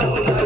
Gracias.